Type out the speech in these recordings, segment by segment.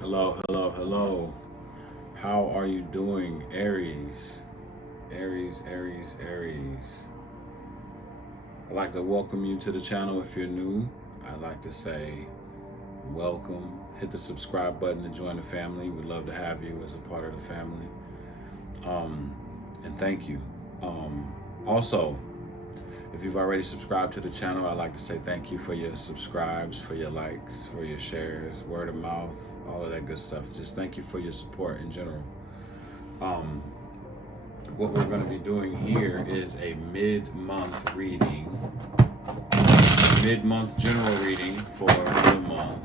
Hello, hello, hello. How are you doing, Aries? Aries, Aries, Aries. I'd like to welcome you to the channel if you're new. I'd like to say welcome. Hit the subscribe button to join the family. We'd love to have you as a part of the family. Um, and thank you. Also, if you've already subscribed to the channel, I'd like to say thank you for your subscribes, for your likes, for your shares, word of mouth, all of that good stuff. Just thank you for your support in general. Um, what we're going to be doing here is a mid-month reading, mid-month general reading for the month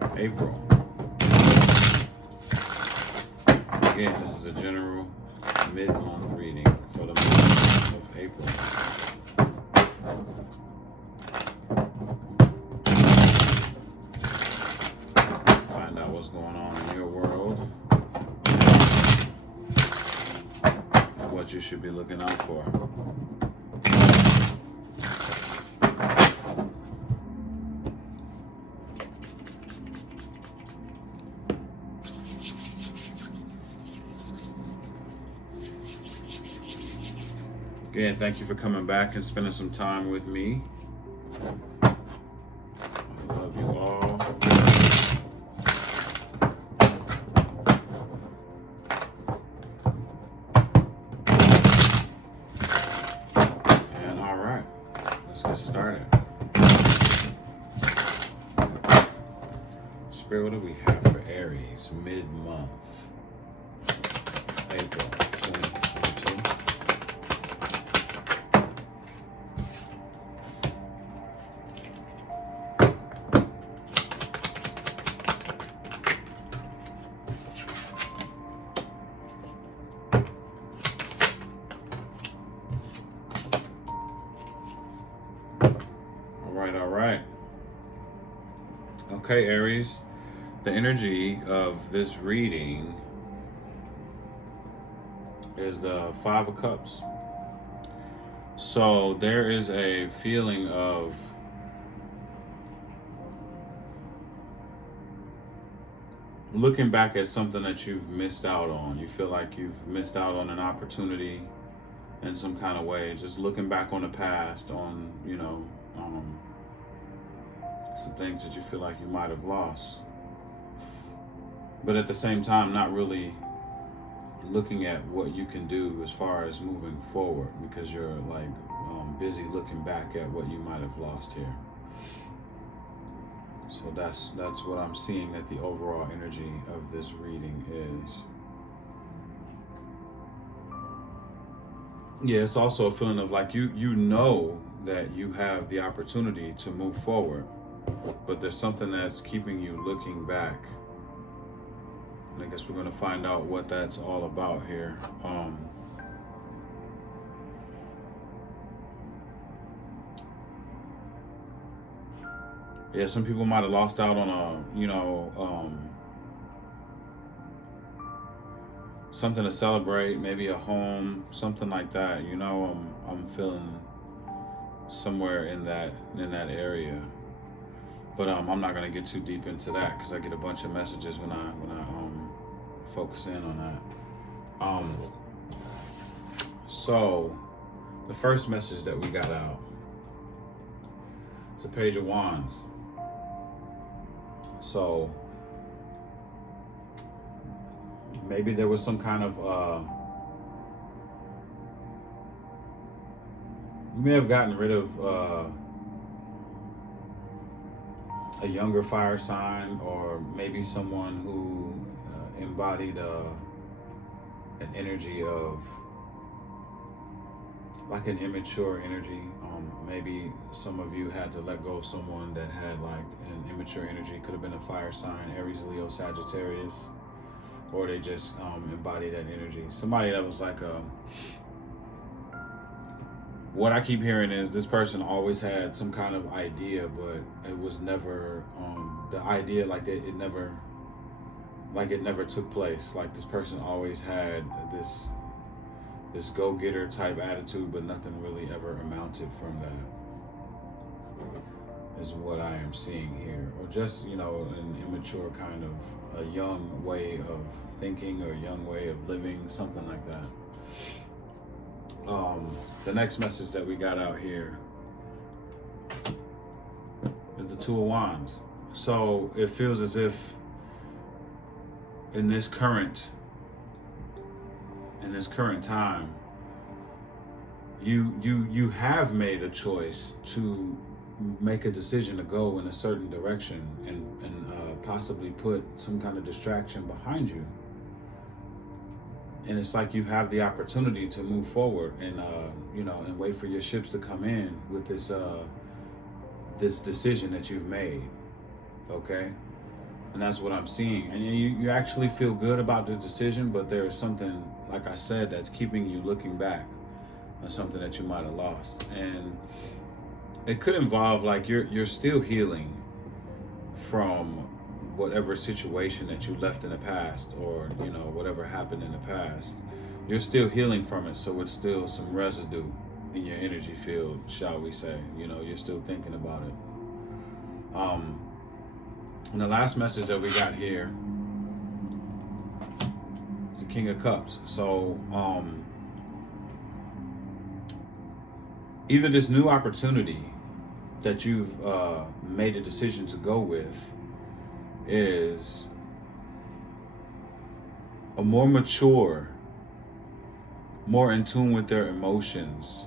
of April. Again, this is a general mid-month reading for the month of April. Find out what's going on in your world, what you should be looking out for. Again, thank you for coming back and spending some time with me. I love you all. And all right, let's get started. Spirit, what do we have for Aries mid-month, April 2022? All right. Okay, Aries. The energy of this reading is the Five of Cups. So there is a feeling of looking back at something that you've missed out on. You feel like you've missed out on an opportunity in some kind of way. Just looking back on the past, on, some things that you feel like you might have lost. But at the same time, not really looking at what you can do as far as moving forward, because you're like busy looking back at what you might have lost here. So that's what I'm seeing that the overall energy of this reading is. Yeah, it's also a feeling of like you know that you have the opportunity to move forward, but there's something that's keeping you looking back. And I guess we're going to find out what that's all about here. Yeah, some people might have lost out on something to celebrate, maybe a home, something like that. I'm feeling somewhere in that area. But I'm not gonna get too deep into that because I get a bunch of messages when I focus in on that. So the first message that we got out is a Page of Wands. So maybe there was some kind of you may have gotten rid of a younger fire sign, or maybe someone who embodied an energy of like an immature energy. Maybe some of you had to let go of someone that had like an immature energy. Could have been a fire sign, Aries, Leo, Sagittarius, or they just embody that energy. Somebody that was like what I keep hearing is this person always had some kind of idea, but it was never the idea, like it never took place. Like this person always had this go-getter type attitude, but nothing really ever amounted from that, is what I am seeing here. Or just, you know, an immature kind of a young way of thinking or a young way of living, something like that. The next message that we got out here is the Two of Wands. So it feels as if in this current time, you have made a choice to make a decision to go in a certain direction and possibly put some kind of distraction behind you. And it's like you have the opportunity to move forward and you know, and wait for your ships to come in with this this decision that you've made. Okay, and that's what I'm seeing. And you actually feel good about this decision, but there is something, like I said, that's keeping you looking back on something that you might have lost. And it could involve, like, you're still healing from whatever situation that you left in the past, or, you know, whatever happened in the past. You're still healing from it, so it's still some residue in your energy field, shall we say. You know, you're still thinking about it. And the last message that we got here is the King of Cups. So either this new opportunity that you've made a decision to go with is a more mature, more in tune with their emotions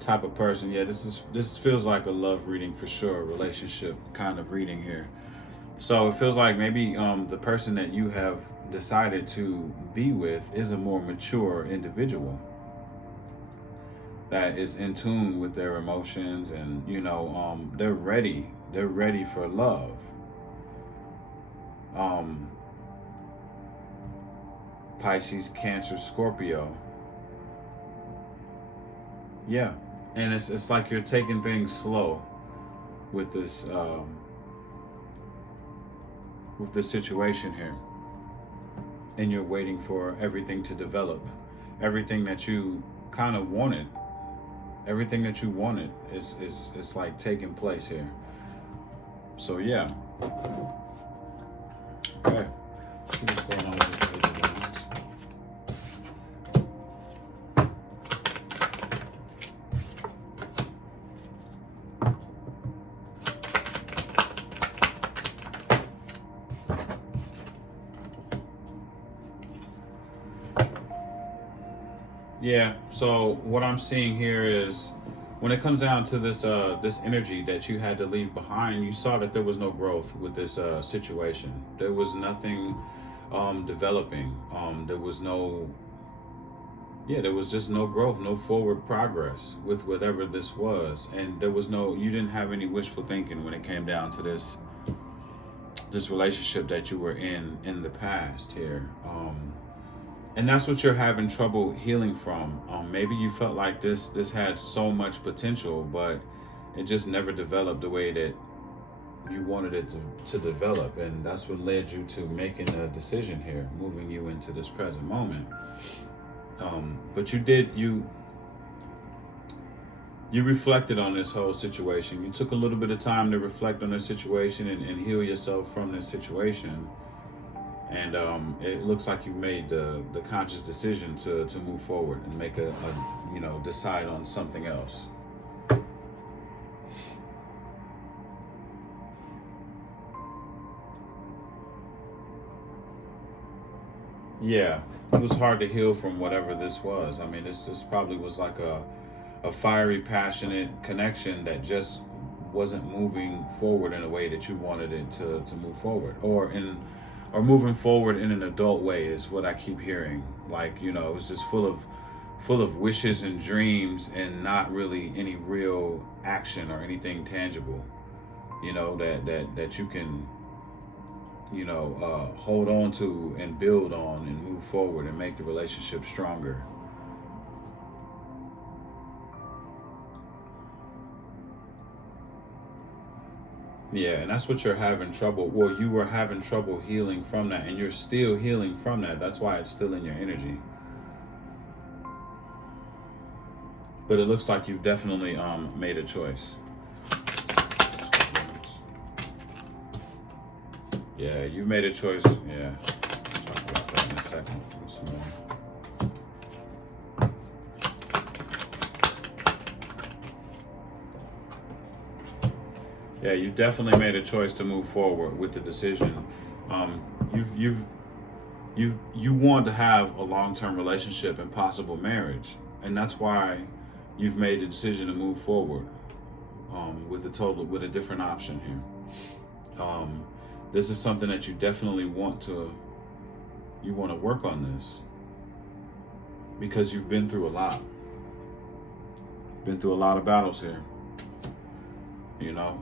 type of person. Yeah, this feels like a love reading for sure, a relationship kind of reading here. So it feels like maybe the person that you have decided to be with is a more mature individual that is in tune with their emotions, and, you know, they're ready for love. Pisces, Cancer, Scorpio. Yeah, and it's like you're taking things slow with this situation here, and you're waiting for everything to develop. Everything that you kind of wanted, everything that you wanted is like taking place here. So yeah. Okay. Let's see what's going on with this. Yeah, so what I'm seeing here is, when it comes down to this this energy that you had to leave behind, you saw that there was no growth with this situation. There was nothing developing. There was no, there was just no growth, no forward progress with whatever this was. And there was no, you didn't have any wishful thinking when it came down to this relationship that you were in the past here. And that's what you're having trouble healing from. Maybe you felt like this had so much potential, but it just never developed the way that you wanted it to develop. And that's what led you to making a decision here, moving you into this present moment. But you reflected on this whole situation. You took a little bit of time to reflect on this situation and heal yourself from this situation. And it looks like you've made the conscious decision to move forward and make a decide on something else. Yeah, it was hard to heal from whatever this was. I mean, this probably was like a fiery, passionate connection that just wasn't moving forward in a way that you wanted it to move forward, or moving forward in an adult way is what I keep hearing. Like, it was just full of wishes and dreams, and not really any real action or anything tangible, that you can, hold on to and build on and move forward and make the relationship stronger. Yeah, and that's what you're having trouble. Well, you were having trouble healing from that, and you're still healing from that. That's why it's still in your energy. But it looks like you've definitely made a choice. Yeah, you made a choice. Yeah. We'll talk about that in a second. Some more. Yeah, you definitely made a choice to move forward with the decision. Um, you want to have a long-term relationship and possible marriage, and that's why you've made the decision to move forward with a different option here. This is something that you definitely want to work on this because you've been through a lot, of battles here. You know,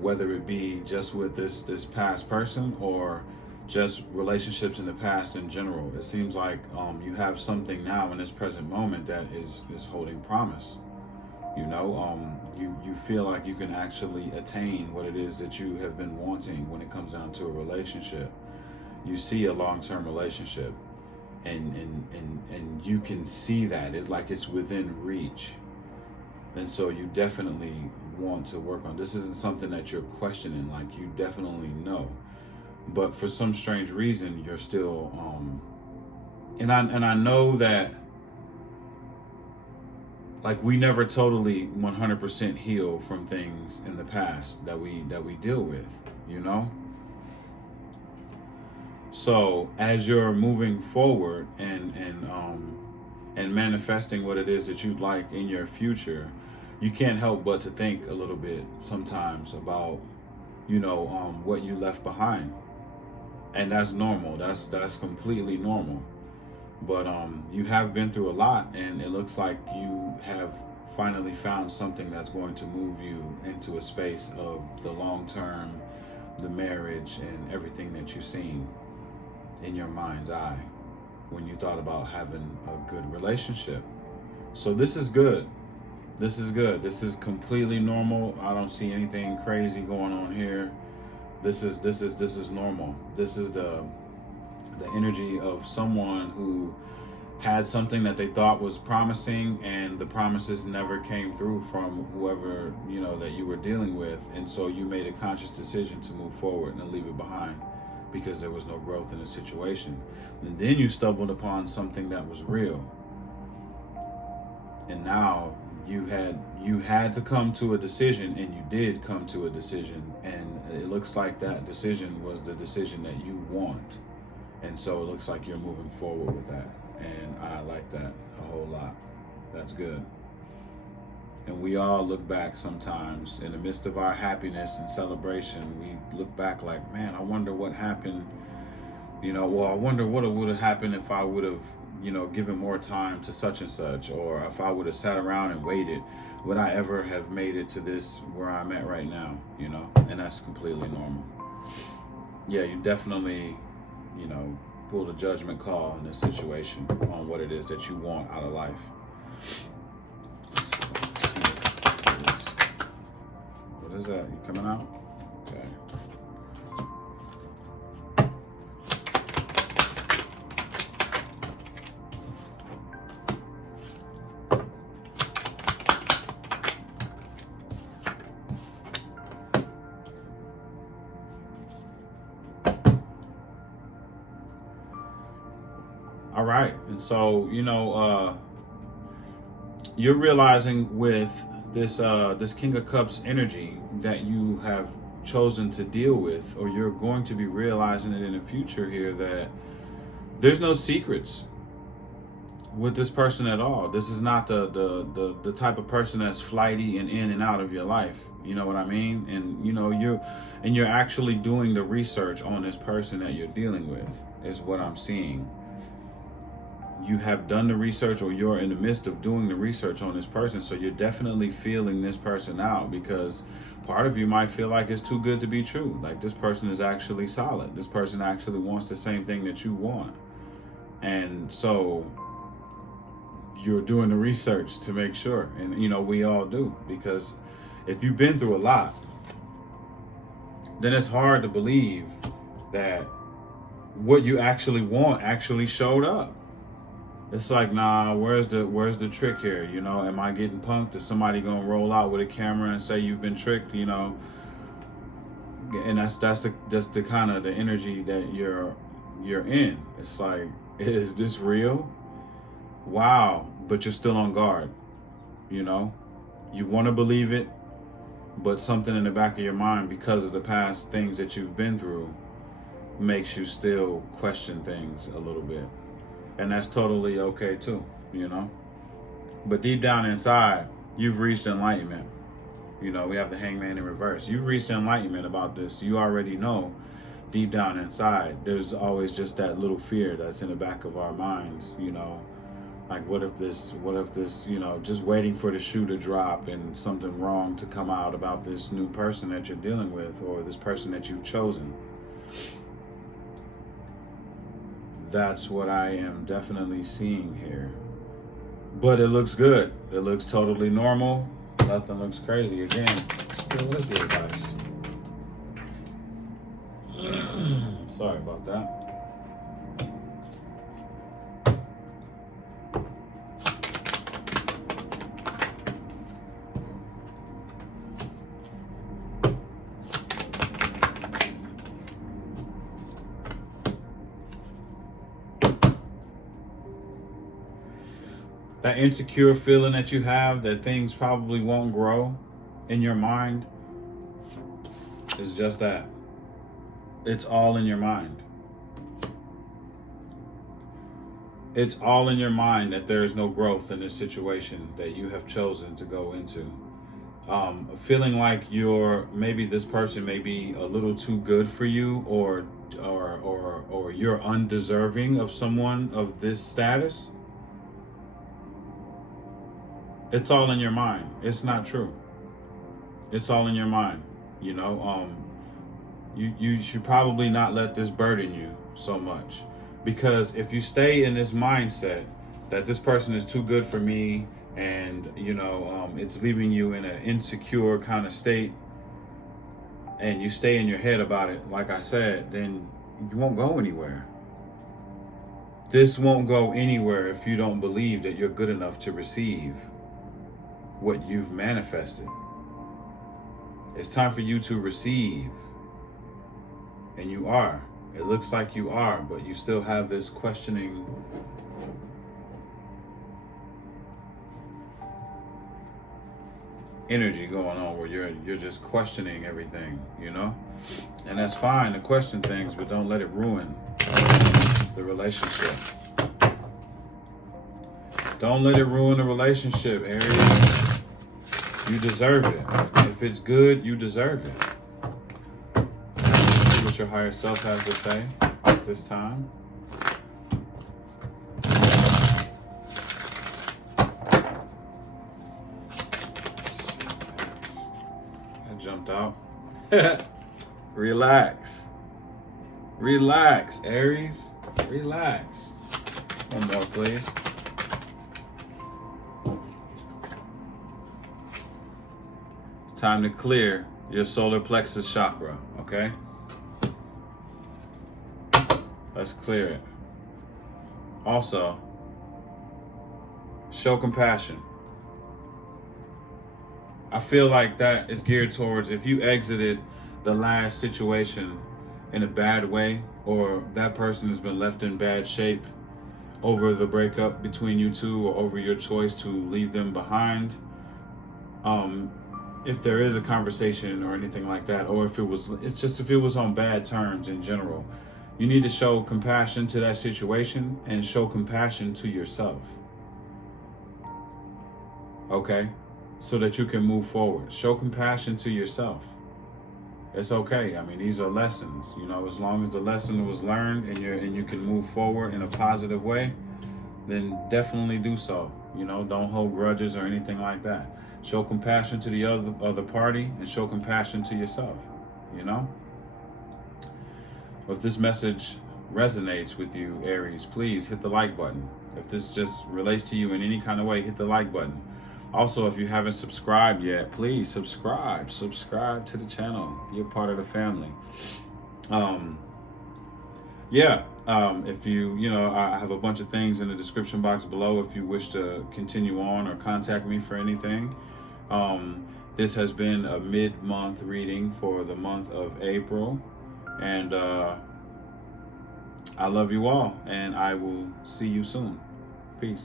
whether it be just with this past person or just relationships in the past in general. It seems like you have something now in this present moment that is holding promise. You know, you feel like you can actually attain what it is that you have been wanting when it comes down to a relationship. You see a long-term relationship, and you can see that it's like it's within reach. And so you definitely want to work on. This isn't something that you're questioning, like you definitely know. But for some strange reason you're still and I know that like we never totally 100% heal from things in the past that we deal with, you know? So as you're moving forward and manifesting what it is that you'd like in your future, you can't help but to think a little bit sometimes about, what you left behind. And that's normal. That's completely normal. But you have been through a lot, and it looks like you have finally found something that's going to move you into a space of the long term, the marriage, and everything that you've seen in your mind's eye when you thought about having a good relationship. So this is good. This is good. This is completely normal. I don't see anything crazy going on here. This is normal. This is the energy of someone who had something that they thought was promising, and the promises never came through from whoever that you were dealing with, and so you made a conscious decision to move forward and leave it behind because there was no growth in the situation. And then you stumbled upon something that was real, and now you had to come to a decision, and you did come to a decision, and it looks like that decision was the decision that you want. And so it looks like you're moving forward with that. And I like that a whole lot. That's good. And we all look back sometimes in the midst of our happiness and celebration. We look back like, man, I wonder what happened. I wonder what would have happened if I would have, given more time to such and such, or if I would have sat around and waited. Would I ever have made it to this where I'm at right now? And that's completely normal. Yeah, you definitely pull a judgment call in this situation on what it is that you want out of life. What is that? You coming out? Okay. All right, and so you're realizing with this King of Cups energy that you have chosen to deal with, or you're going to be realizing it in the future here, that there's no secrets with this person at all. This is not the type of person that's flighty and in and out of your life. You know what I mean? And you're actually doing the research on this person that you're dealing with, is what I'm seeing. You have done the research, or you're in the midst of doing the research on this person, so you're definitely feeling this person out, because part of you might feel like it's too good to be true. Like, this person is actually solid. This person actually wants the same thing that you want. And so you're doing the research to make sure. And we all do, because if you've been through a lot, then it's hard to believe that what you actually want actually showed up. It's like, nah, where's the trick here? Am I getting punked? Is somebody gonna roll out with a camera and say you've been tricked? and that's the kind of the energy that you're in. It's like, is this real? Wow, but you're still on guard. You know, you want to believe it, but something in the back of your mind, because of the past things that you've been through, makes you still question things a little bit. And that's totally okay too, you know. But deep down inside, you've reached enlightenment. You know, we have the Hangman in reverse. You've reached enlightenment about this. You already know deep down inside. There's always just that little fear that's in the back of our minds, you know. Like, what if this, you know, just waiting for the shoe to drop and something wrong to come out about this new person that you're dealing with, or this person that you've chosen. That's what I am definitely seeing here. But it looks good. It looks totally normal. Nothing looks crazy. Again, still is the advice. Sorry about that. That insecure feeling that you have that things probably won't grow in your mind is just that. It's all in your mind. It's all in your mind that there is no growth in this situation that you have chosen to go into. Feeling like maybe this person may be a little too good for you, or you're undeserving of someone of this status. It's all in your mind. It's not true. It's all in your mind. You know, you should probably not let this burden you so much, because if you stay in this mindset that this person is too good for me, and you know, it's leaving you in an insecure kind of state, and you stay in your head about it, like I said, then you won't go anywhere. This won't go anywhere if you don't believe that you're good enough to receive what you've manifested. It's time for you to receive. And you are. It looks like you are, but you still have this questioning energy going on where you're just questioning everything, you know? And that's fine to question things, but don't let it ruin the relationship. Don't let it ruin the relationship, Aries. You deserve it. If it's good, you deserve it. See what your higher self has to say at this time. I jumped out. Relax. Relax, Aries. Relax. One more, please. Time to clear your solar plexus chakra, okay? Let's clear it. Also, show compassion. I feel like that is geared towards if you exited the last situation in a bad way, or that person has been left in bad shape over the breakup between you two, or over your choice to leave them behind. If there is a conversation or anything like that, or if it was on bad terms in general, you need to show compassion to that situation and show compassion to yourself. Okay? So that you can move forward. Show compassion to yourself. It's okay. I mean, these are lessons, you know, as long as the lesson was learned and you can move forward in a positive way, then definitely do so. You know, don't hold grudges or anything like that. Show compassion to the other party, and show compassion to yourself, you know? If this message resonates with you, Aries, please hit the like button. If this just relates to you in any kind of way, hit the like button. Also, if you haven't subscribed yet, please subscribe to the channel. Be a part of the family. If I have a bunch of things in the description box below if you wish to continue on or contact me for anything. This has been a mid-month reading for the month of April. And I love you all, and I will see you soon. Peace.